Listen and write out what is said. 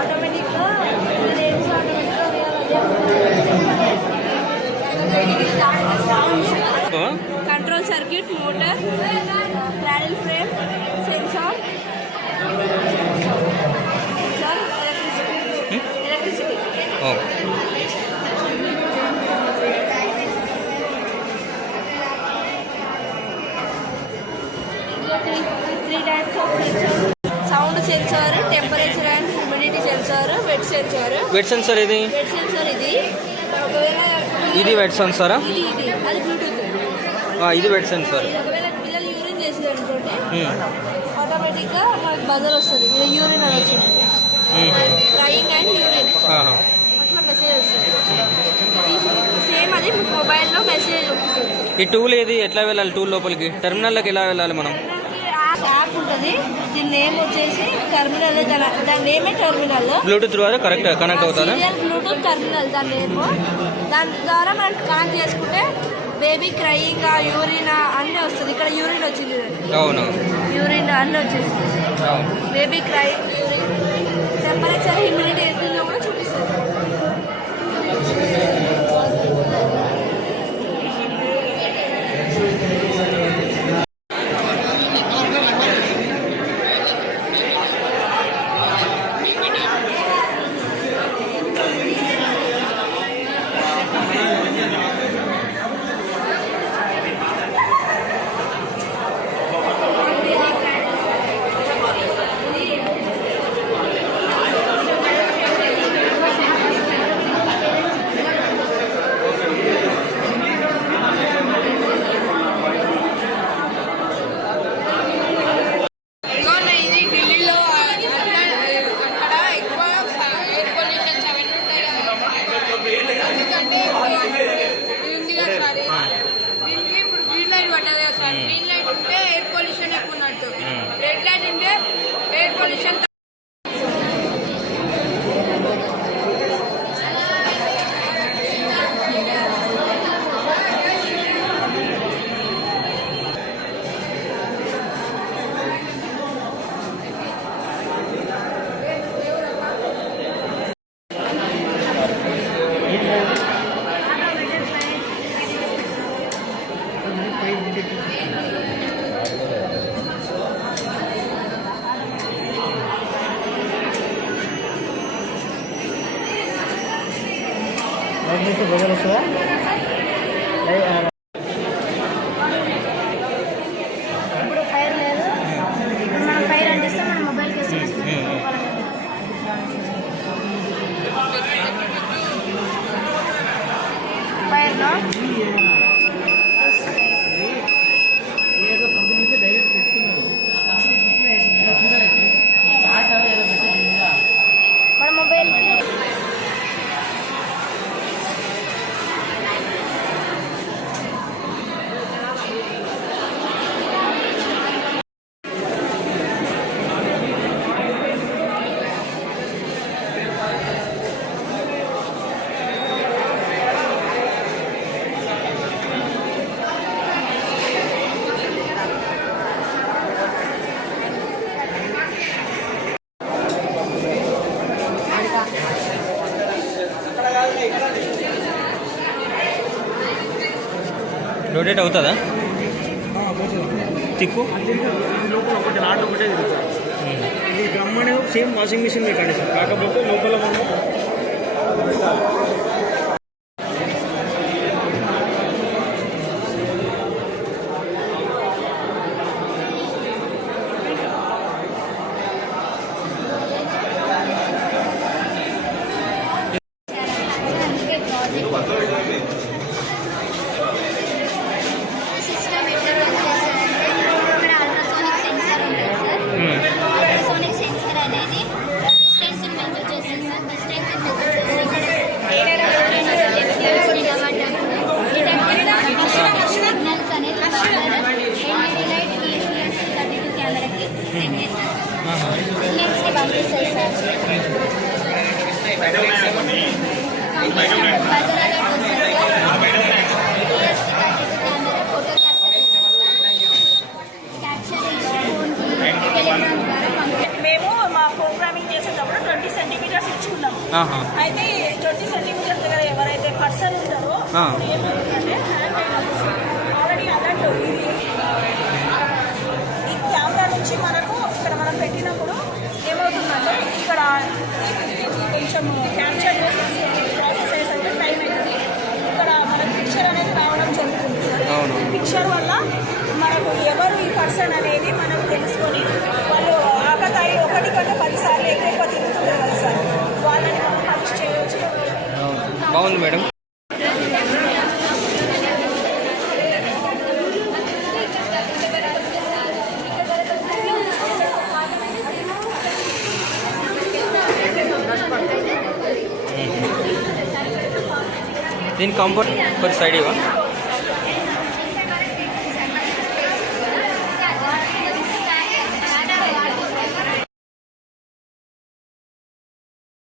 ఆటోమేటిక్గా control circuit, motor, cradle frame, sensor, electricity. Three types of sensor: sound sensor, temperature and humidity sensor, wet sensor. Wet సెన్సార్ ఇది ఇది wet సెన్సారా? అది Bluetooth. ఇది wet censor. ఒకవేళ పిల్లలు యూరిన్ చేసేది అనుకోండి, ఆటోమేటిక్గా మనకు బజర్ వస్తుంది, యూరిన్ అని వచ్చింది, డ్రైయింగ్ అండ్ యూరిన్ అట్లా మెసేజ్ వస్తుంది. సేమ్ అది మొబైల్లో మెసేజ్ వస్తుంది. ఈ టూల్ ఏది ఎట్లా వెళ్ళాలి? టూల్ లోపలికి టెర్మినల్లోకి ఎలా వెళ్ళాలి మనం? యాప్ ఉంటుంది, దీని నేమ్ వచ్చేసి టెర్మినల్. దాని నేమే టెర్మినల్. బ్లూటూత్ ద్వారా కరెక్ట్ కనెక్ట్ అవుతుందా? బ్లూటూత్ టెర్మినల్ దాని నేమ్. దాని ద్వారా మనం కనెక్ట్ చేసుకుంటే బేబీ క్రయింగ్, యూరిన్ అన్నీ వస్తుంది. ఇక్కడ యూరిన్ వచ్చింది, అవును, యూరిన్ అన్నీ వచ్చేస్తుంది. Baby crying, urine, temperature, humidity ఎట్లా కూడా చూపిస్తుంది. దీనికి ఇప్పుడు గ్రీన్ లైట్ పడ్డది కదా సార్. గ్రీన్ లైట్ ఉంటే ఎయిర్ పొల్యూషన్ ఎక్కువ ఉన్నట్టు, రెడ్ లైట్ ఉంటే ఎయిర్ పొల్యూషన్. ఇప్పుడు ఫైర్ లేదు, మనం ఫైర్ అందిస్తే మన మొబైల్కి ఫైర్లో మన మొబైల్కి రొటేట్ అవుతుందా? తిప్పు లోపల ఒకటి నాటు ఒకటే తిరుగుతుంది. ఇది డ్రమ్ అనేది సేమ్ వాషింగ్ మిషన్ మెకానిజం, కాకపోతే లోపల మనం మేము మా ప్రోగ్రామింగ్ చేసేటప్పుడు 20 cm ఆహా. అయితే 20 సెంటీమీటర్ దగ్గర ఎవరైతే పర్సన్ ఉంటారో ఆ. ఏమవుతుందంటే ఆల్రెడీ అలర్ట్ ఈ కెమెరా నుంచి మనకు ఇక్కడ మనం పెట్టినప్పుడు ఏమవుతుందంటే ఇక్కడ కొంచెం క్యాప్చర్ చేసేసి ప్రాసెస్ అయ్యేసరికి టైం అవుతుంది. ఇక్కడ మనకు పిక్చర్ అనేది రావడం జరుగుతుంది సార్. అవును. ఈ పిక్చర్ వల్ల మనకు ఎవరు ఈ పర్సన్ అనేది మనకు తెలుసుకొని వాళ్ళు ఆకతాయి 1 కంటే 10 సార్లు ఎక్కువ తిరుగుతుంటారు కదా సార్, వాళ్ళని మనం పరీక్ష చేయవచ్చు. బాగుంది మేడం. దీని కంఫర్ట్ కొంచెం సైడ్ ఇవ్వ.